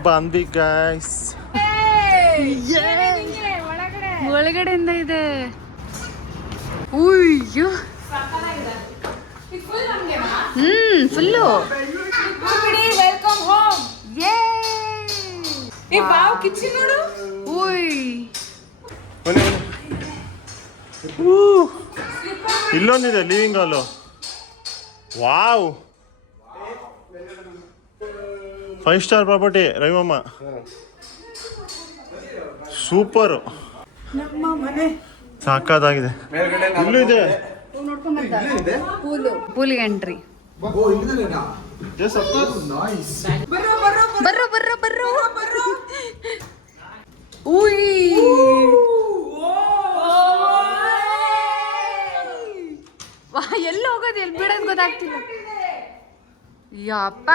ಬಂದ್ವಿ ಗೈಸ್. ಒಳಗಡೆಯಿಂದ ಇದೆ. ಉಯ್ಯೋ ಫುಲ್ಲು. Welcome home. ಏ ಬಾವ್ ಕಿಚನ್ ನೋಡು. ಇಲ್ಲೊಂದಿದೆ living hall. Wow, 5 star property ರವಿಮಮ್ಮ. ಸೂಪರ್, ನಮ್ಮ ಮನೆ ಸಾಕಾಗಿದೆ. ಇಲ್ಲೂ ಇದೆ ಪೂಲ್ ಎಂಟ್ರಿ. ಬರ್ರೋ. ಎಲ್ಲಿ ಹೋಗೋದು ಎಲ್ಲಿ ಬಿಡೋದು ಗೊತ್ತಾಗ್ತಿಲ್ಲ. ಯಪ್ಪ,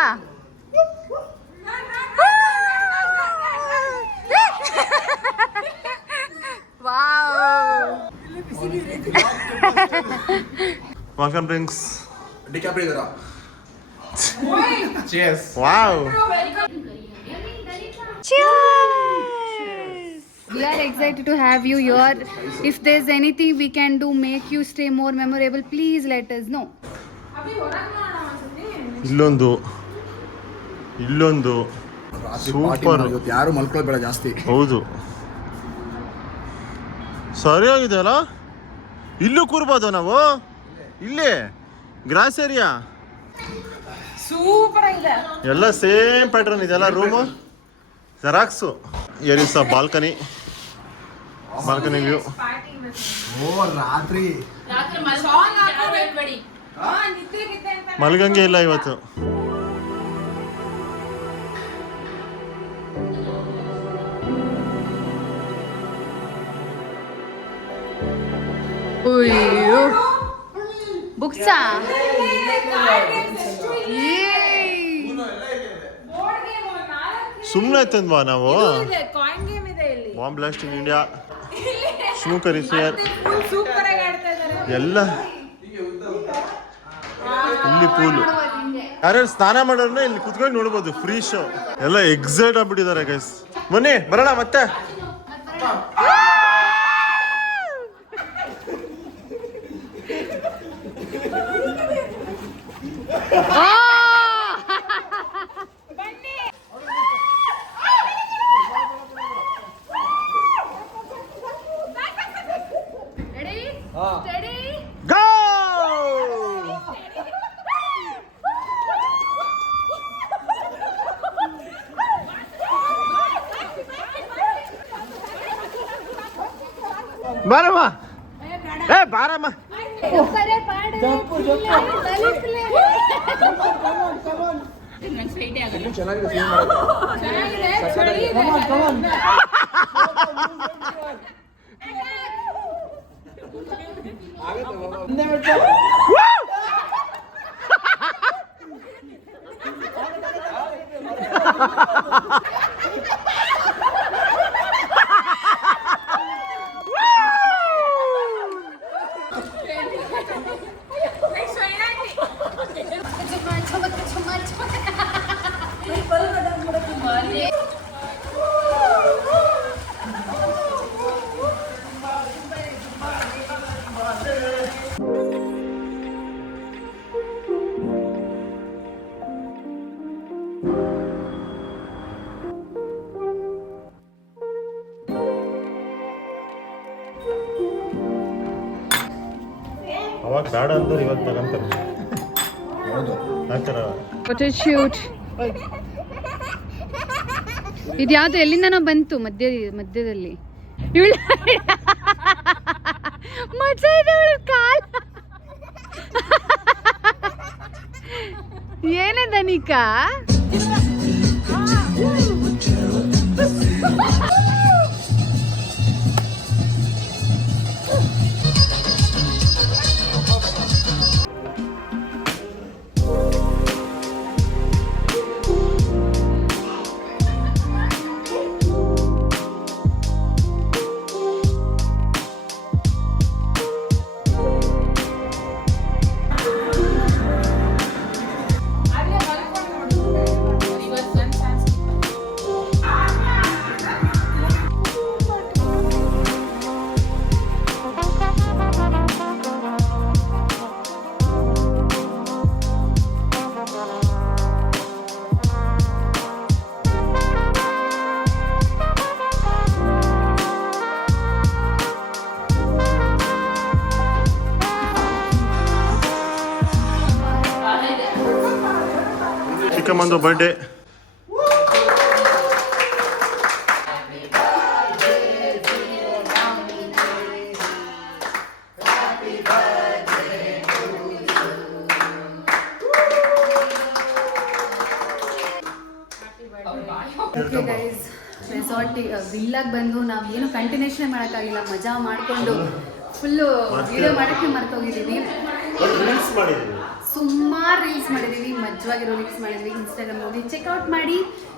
Welcome drinks. DiCaprio. Cheers. Wow. Cheers. We are excited to have you here. If there's anything we can do make you stay more memorable, please let us know. ಇಲ್ಲೊಂದು ಸೂಪರ್. ಯಾರು ಮಲ್ಕೊಳ್ಬೇಡ ಜಾಸ್ತಿ. ಹೌದು, ಸರಿಯಾಗಿದೆ ಅಲ್ಲ. ಇಲ್ಲೂ ಕೂರ್ಬೋದು ನಾವು. ಇಲ್ಲಿ ಗ್ರಾಸ್ ಏರಿಯಾ ಸೂಪರ್ ಆಗಿದೆ. ಎಲ್ಲ ಸೇಮ್ ಪ್ಯಾಟರ್ನ್ ಇದೆಲ್ಲ. Room xerox. here is a balcony view. ರಾತ್ರಿ ಮಲ್ಗಂಗೆ ಇಲ್ಲ ಇವತ್ತು. ಬುಕ್ಸಾ ಸುಮ್ಮನೆ ತಂದ್ವಾ ನಾವು. ಕಾಯಿನ್ ಗೇಮ್ ಇದೆ ಇಲ್ಲಿ. Bomb blast in India, snooker is here. Super ಆಗಿ ಆಡ್ತಾ ಇದ್ದಾರೆ ಎಲ್ಲ ಇಲ್ಲಿ ಪೂಲ್. ಯಾರ್ಯಾರು ಸ್ನಾನ ಮಾಡೋರ್ನ ಇಲ್ಲಿ ಕುತ್ಕೊಂಡು ನೋಡ್ಬೋದು. Free show. ಎಲ್ಲ ಎಕ್ಸೈಟ್ ಆಗ್ಬಿಟ್ಟಿದ್ದಾರೆ ಗೈಸ್. ಬನ್ನಿ ಬರೋಣ ಮತ್ತೆ. Go! ಬಾರಮ್ಮ, ಬಾರಮ್ಮ. ಅವಾಗ ಬೇಡ ಅಂದ್ರೆ ಇವಾಗ ತಗೊಂತಾರೆ. ಇದ್ಯಾವುದು ಎಲ್ಲಿಂದನೋ ಬಂತು ಮಧ್ಯದಲ್ಲಿ. ಮಜಾ ಇದೆ ಕಾಲ್. ಏನೇ ದನಿಕಾ. ಚಿಕ್ಕಮ್ಮಂದು ಬರ್ಡೇ. ಓಕೆ ಗೈಸ್, ರೆಸಾರ್ಟ್ ವಿಲ್ಲಾಗ್ ಬಂದು ನಾವು ಏನು ಕಂಟಿನ್ಯೂಷನ್ ಮಾಡೋಕ್ಕಾಗಿಲ್ಲ. ಮಜಾ ಮಾಡಿಕೊಂಡು ಫುಲ್ಲು ವಿಡಿಯೋ ಮಾಡೋಕ್ಕೆ ಮರ್ತೋಗಿದ್ದೀವಿ. ಸುಮಾರು ರೀಲ್ಸ್ ಮಾಡಿದ್ದೀವಿ, ಮಜವಾಗಿರೋ ರೀಲ್ಸ್ ಮಾಡಿದ್ವಿ. ಇನ್ಸ್ಟಾಗ್ರಾಮ್ ಹೋಗಿ ಚೆಕ್ಔಟ್ ಮಾಡಿ.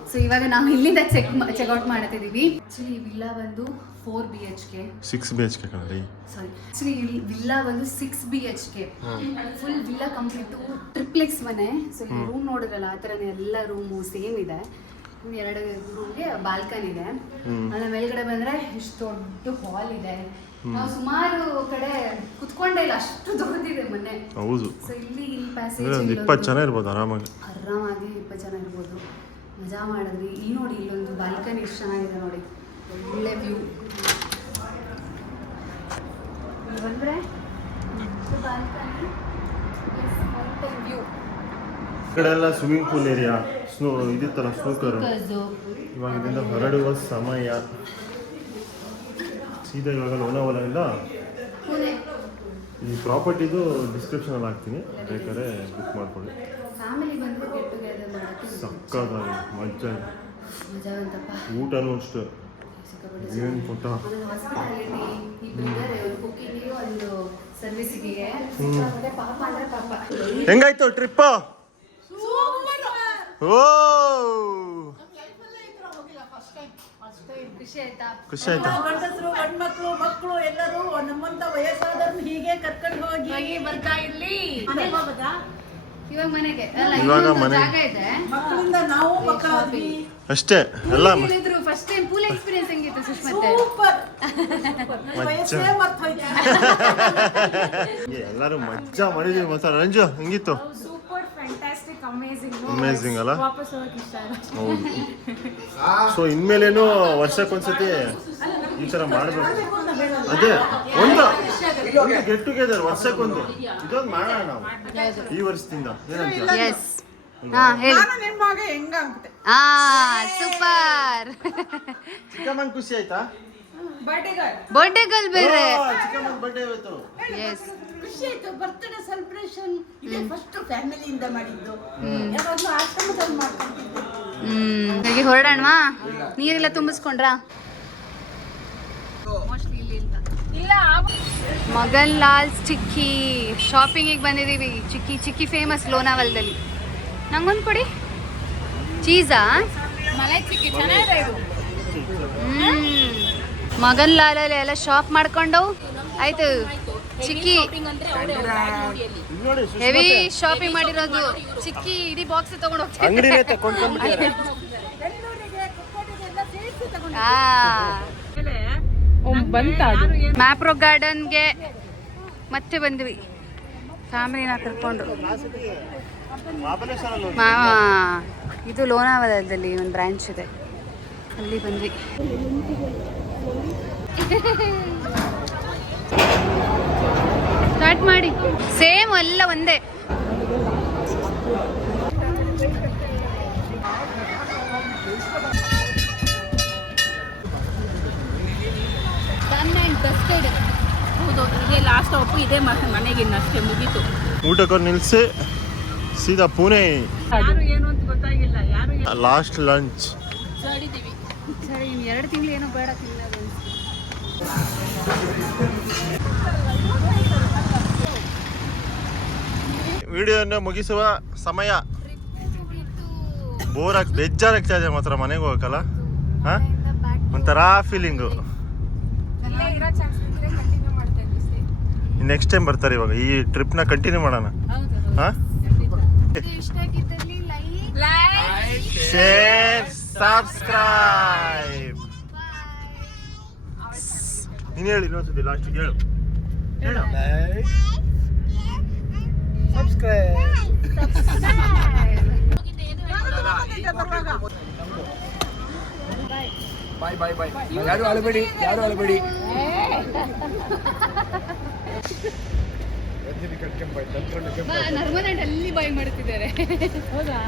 ಸೊ ಇವಾಗ ನಾವು ಇಲ್ಲಿಂದ ಚೆಕ್ಔಟ್ ಮಾಡ್ತಿದ್ದೀವಿ. ಆ್ಯಕ್ಚುಲಿ ವಿಲ್ಲಾ ಬಂದು 4 BHK 6 BHK ಕಣರಿ. ಸಾರಿ, ಆ್ಯಕ್ಚುಲಿ ವಿಲ್ಲಾ ಬಂದು 6 BHK full villa complete triplex ಮನೆ. ಸೊ ಈ ರೂಮ್ ನೋಡಿದ್ರಲ್ಲ ಆ ಥರನೇ ಎಲ್ಲ ರೂಮು ಸೇಮ್ ಇದೆ. 2 ರೂಮ್ಗೆ ಬಾಲ್ಕನಿ ಇದೆ. ಆಮೇಲೆ ಮೇಲ್ಗಡೆ ಬಂದರೆ ಇಷ್ಟು ದೊಡ್ಡ ಹಾಲ್ ಇದೆ. ನಾವು ಸುಮಾರು ಕಡೆ ಕುತ್ಕೊಂಡೇ ಇಲ್ಲ, ಅಷ್ಟು ದೊಡ್ಡದಿದೆ ಮನೆ. ಹೌದು. ಸೊ ಇಲ್ಲಿ ಪ್ಯಾಸೇಜ್ ಒಂದು 20 ಜನ ಇರ್ಬೋದು ಆರಾಮಾಗಿ. 20 ಜನ ಇರ್ಬೋದು. ಮಜಾ ಮಾಡಿದ್ವಿ. ಇಲ್ಲಿ ನೋಡಿ, ಇಲ್ಲೊಂದು ಬಾಲ್ಕನಿ ಎಷ್ಟು ಚೆನ್ನಾಗಿದೆ ನೋಡಿ, ಒಳ್ಳೆ ವ್ಯೂ. ಬಂದರೆ ಬಾಲ್ಕನಿ ವ್ಯೂ. ಈ ಕಡೆ ಎಲ್ಲ ಸ್ವಿಮ್ಮಿಂಗ್ ಪೂಲ್ ಏರಿಯಾ, ಸ್ನೋ ಇದಿತ್ತಲ್ಲ ಸ್ನೂಕರ್. ಇವಾಗ ಇದರಿಂದ ಹೊರಡುವ ಸಮಯ. ಸೀದಾ ಇವಾಗ ಲೋನಾವಾಲಿಂದ ಪುಣೆ. ಈ ಪ್ರಾಪರ್ಟಿದು ಡಿಸ್ಕ್ರಿಪ್ಷನಲ್ಲಿ ಹಾಕ್ತೀನಿ, ಬೇಕಾದ್ರೆ ಬುಕ್ ಮಾಡ್ಕೊಳ್ಳಿ. ಫ್ಯಾಮಿಲಿ ಬಂದು ಗೆಟ್ ಟುಗೆದರ್ ಮಾಡೋಕ್ಕೆ ಸಕ್ಕತ್ತಾಗಿ ಮಜಾ ಇದೆ. ಮಜಾ ಅಂತಪ್ಪ. ಊಟನೂ ಅಷ್ಟೇ ಏನು ಕೊಟ್ಟ. ಹಾಸ್ಪಿಟಾಲಿಟಿ, ಈ ಬ್ರಿದರ್ ಕುಕ್ಕಿಂಗಿಗೆ ಒಂದು ಸರ್ವಿಸಿಗೆ ಪಾಪ ಅಂದರೆ ಪಾಪ. ಹೆಂಗಾಯ್ತು ಟ್ರಿಪ್? ಓ ಖುಷಿ ಆಯ್ತಾ? ಖುಷಿ ಆಯ್ತಾ? ಗಂಡಸರು ಗಂಡ್ಮಕ್ಳು ಮಕ್ಕಳು ಎಲ್ಲರೂ ನಮ್ಮಂತ ವಯಸ್ಸಾದವ್ರನ್ನ ಹೀಗೆ ಕರ್ಕೊಂಡು ಹೋಗಿ ಬರ್ತಾ ಇರ್ಲಿ. ಇವಾಗ ಮನೆಗೆ ಅಲ್ಲ, ಇವಾಗ ಇನ್ನೊಂದು ಮನೆ. ಜಾಗ ಇದೆ. ಮಕ್ಕಳಿಂದ ನಾವು ಮಕ್ಕಳಾದ್ವಿ. ಅಷ್ಟೇ ಎಲ್ಲ. ಹೇಳಿದ್ರು ಫಸ್ಟ್ ಟೈಮ್ ಪೂಲ್ ಎಕ್ಸ್ಪೀರಿಯನ್ಸ್ ಹೆಂಗಿತ್ತು ಸುಷ್ಮತ್ತೆ? ಸೂಪರ್. ವಯಸ್ಸೇ ಮರ್ತೋಯ್ತು. ಎಲ್ಲರೂ ಮಜಾ ಮಾಡಿದೀವಿ. ಮಸಾಲ ರಂಜು ಹೆಂಗಿತ್ತು? Super, fantastic, amazing. ಅಮೇಜಿಂಗ್ ಅಲ್ಲ? ವಾಪಸ್ ಹೋಗಕ್ಕೆ ಇಷ್ಟ ಇಲ್ಲ. ಹೌದು. ಸೊ ಇನ್ಮೇಲೇನು ವರ್ಷಕ್ಕೊಂದ್ಸತಿ ಈ ಥರ ಮಾಡಬೇಕು. ಅದೇ ಒಂದು ಗೆಟ್ ಟುಗೆದರ್ ವರ್ಷಕ್ಕೊಂದು ಇದೊಂದು ಮಾಡೋಣ ನಾವು ಈ ವರ್ಷದಿಂದ. ಏನಂತ? ಎಸ್. ಹಾ ಹೇಳಿ. ನಾನು ನಿಮ್ಮ ಮಗ ಹೆಂಗಾಗುತ್ತೆ? ಸೂಪರ್. ಚಿಕ್ಕಮ್ಮನ ಖುಷಿ ಆಯ್ತಾ? ಬರ್ಡೇ ಗರ್ಲ್ ಬೇರೆ. ಚಿಕ್ಕಮ್ಮನ ಬರ್ಡೇ ಇವತ್ತು. ಎಸ್. ಖುಷಿ ಆಯ್ತು. ಬರ್ತ್ಡೇ ಸೆಲೆಬ್ರೇಷನ್ ಇದೆ ಫಸ್ಟ್ ಫ್ಯಾಮಿಲಿಯಿಂದ ಮಾಡಿದ್ದು. ಯಾವಾಗಲೂ ಆಶ್ರಮದಲ್ಲಿ ಮಾಡ್ಕೊಂತಿದ್ದೆ. ಹಾಗೆ ಹೊರಡೋಣವಾ? ನೀರೆಲ್ಲ ತುಂಬಿಸ್ಕೊಂಡ್ರಾ? ಇಲ್ಲ, ಮಗನ್ ಲಾಲ್ ಚಿಕ್ಕಿ ಶಾಪಿಂಗಿಗೆ ಬಂದಿದ್ದೀವಿ. ಚಿಕ್ಕಿ ಫೇಮಸ್ ಲೋನಾವಲದಲ್ಲಿ. ನಂಗೊಂದು ಕೊಡಿ. ಚೀಸಾ? ಮಲೈ ಚಿಕ್ಕಿ ಚೆನ್ನಾಗಿದೆ ಇದು. ಮಗನ್ ಲಾಲಲ್ಲಿ ಎಲ್ಲ ಶಾಪ್ ಮಾಡ್ಕೊಂಡು ಆಯ್ತು. ಚಿಕ್ಕಿ ಹೆವಿ ಶಾಪಿಂಗ್ ಮಾಡಿರೋದು. ಚಿಕ್ಕಿ ಇಡೀ ಬಾಕ್ಸ್ ತಗೊಂಡು ಹೋಗ್ತೀವಿ. ಅಂಗಡಿನೇ ತಗೊಂಡ್ಬಿಟ್ಟಿದ್ದಾರೆ. ಮ್ಯಾಪ್ರೋ ಗಾರ್ಡನ್ಗೆ ಮತ್ತೆ ಬಂದ್ವಿ ಫ್ಯಾಮಿಲಿನ ಕರ್ಕೊಂಡು. ಇದು ಲೋನಾವಲದಲ್ಲಿ ಒಂದು ಬ್ರಾಂಚ್ ಇದೆ, ಅಲ್ಲಿ ಬಂದ್ವಿ. ಸ್ಟಾರ್ಟ್ ಮಾಡಿ. ಸೇಮ್ ಎಲ್ಲ ಒಂದೇ. ಹೌದು, ಇದೇ ಲಾಸ್ಟ್ ಸ್ಟಾಪ್. ಇದೇ ಮನೆಗೆ ಇನ್ನಷ್ಟೇ ಮುಗೀತು. ಊಟಕ್ಕೆ ನಿಲ್ಸಿ ಸೀದಾ ಪುಣೆ. ಯಾರು ಏನು ಅಂತ ಗೊತ್ತಾಗಿಲ್ಲ. ಯಾರು ಲಾಸ್ಟ್ ಲಂಚ್. ಸರಿ, ಇನ್ನು 2 ತಿಂಗಳು ಏನೋ ಬೇಡ ತಿನ್ನ. ವಿಡಿಯೋನ ಮುಗಿಸುವ ಸಮಯ. ಬೋರಾಗಿ ಬೇಜಾರಾಗ್ತಾ ಇದೆ ಮಾತ್ರ ಮನೆಗೆ ಹೋಗಕ್ಕಲ್ಲ. ಹಾಂ, ಒಂಥರ ಫೀಲಿಂಗು. ಇರೋ ಚಾನ್ಸ್ ಇದ್ರೆ ಕಂಟಿನ್ಯೂ ಮಾಡ್ತಾ ಇದ್ವಿ. ನೆಕ್ಸ್ಟ್ ಟೈಮ್ ಬರ್ತಾರೆ. ಇವಾಗ ಈ ಟ್ರಿಪ್ನ ಕಂಟಿನ್ಯೂ ಮಾಡೋಣ. ಹಾಂ, ಇಷ್ಟ ಆಗಿದ್ದಲ್ಲಿ ಲೈಕ್, ಶೇರ್, ಸಬ್ಸ್ಕ್ರೈಬ್. ನೀನು ಹೇಳಿ ಇನ್ನೊಂದ್ಸತಿ ಲಾಸ್ಟಿಗೆ ಹೇಳು. ಬಾಯ್. ಯಾರು ಅಳಬೇಡಿ. ನರ್ಮದಲ್ಲಿ ಬಾಯ್ ಮಾಡ್ತಿದ್ದಾರೆ. ಹೌದಾ?